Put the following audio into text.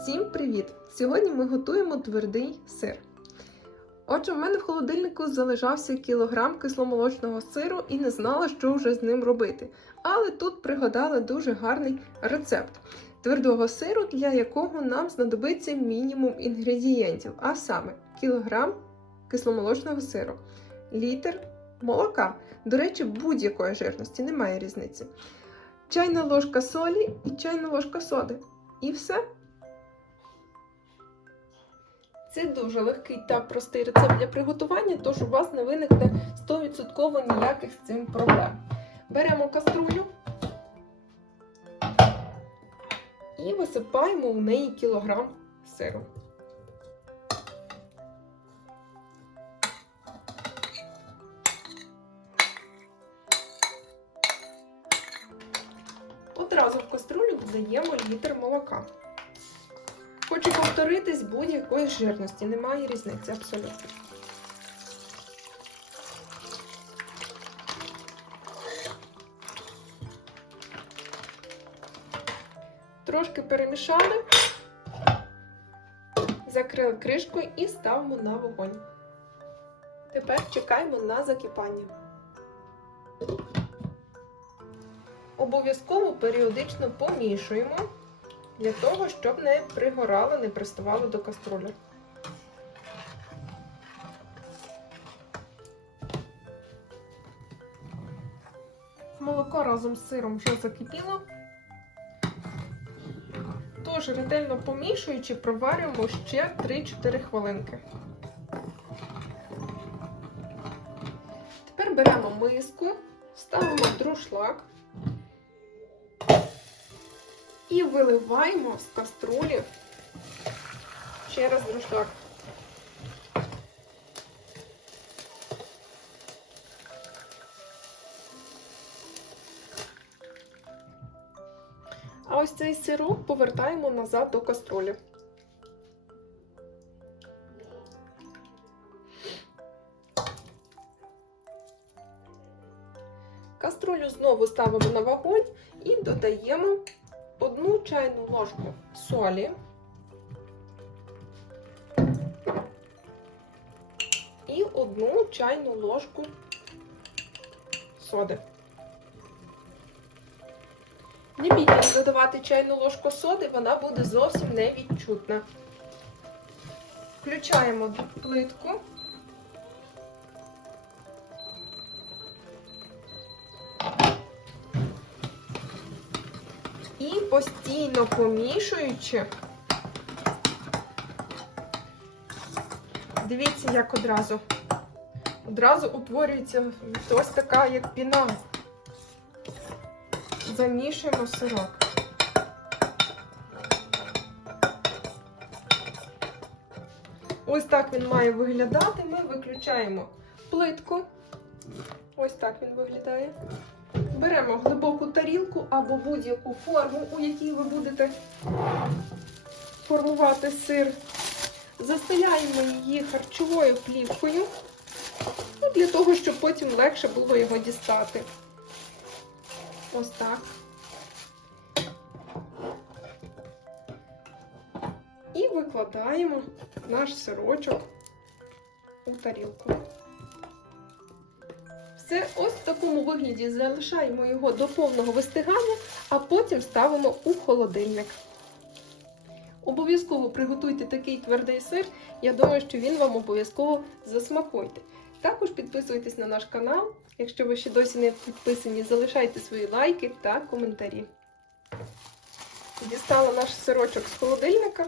Всім привіт! Сьогодні ми готуємо твердий сир. Отже, в мене в холодильнику залишався кілограм кисломолочного сиру і не знала, що вже з ним робити. Але тут пригадала дуже гарний рецепт твердого сиру, для якого нам знадобиться мінімум інгредієнтів, а саме кілограм кисломолочного сиру, літр молока. До речі, будь-якої жирності, немає різниці. Чайна ложка солі і чайна ложка соди. І все. Це дуже легкий та простий рецепт для приготування, тож у вас не виникне 100% ніяких з цим проблем. Беремо каструлю і висипаємо в неї кілограм сиру. Одразу в каструлю додаємо літр молока. Хочу повторитись будь-якої жирності, немає різниці абсолютно. Трошки перемішали, закрили кришкою і ставимо на вогонь. Тепер чекаємо на закипання. Обов'язково періодично помішуємо для того, щоб не пригорало, не приставало до каструлі. Молоко разом з сиром вже закипіло. Тож ретельно помішуючи, проварюємо ще 3-4 хвилинки. Тепер беремо миску, ставимо друшлак і виливаємо з каструлі через друшлак. А ось цей сироп повертаємо назад до каструлі. Каструлю знову ставимо на вогонь і додаємо одну чайну ложку солі і одну чайну ложку соди. Не бійтесь додавати чайну ложку соди, вона буде зовсім невідчутна. Включаємо плитку. І постійно помішуючи, дивіться, як одразу. Одразу утворюється ось така, як піна. Замішуємо сирок. Ось так він має виглядати. Ми виключаємо плитку. Ось так він виглядає. Беремо глибоку тарілку або будь-яку форму, у якій ви будете формувати сир. Застеляємо її харчовою плівкою, ну, для того, щоб потім легше було його дістати. Ось так. І викладаємо наш сирочок у тарілку. Все ось в такому вигляді залишаємо його до повного вистигання, а потім ставимо у холодильник. Обов'язково приготуйте такий твердий сир, я думаю, що він вам обов'язково засмакує. Також підписуйтесь на наш канал. Якщо ви ще досі не підписані, залишайте свої лайки та коментарі. Дістала наш сирочок з холодильника.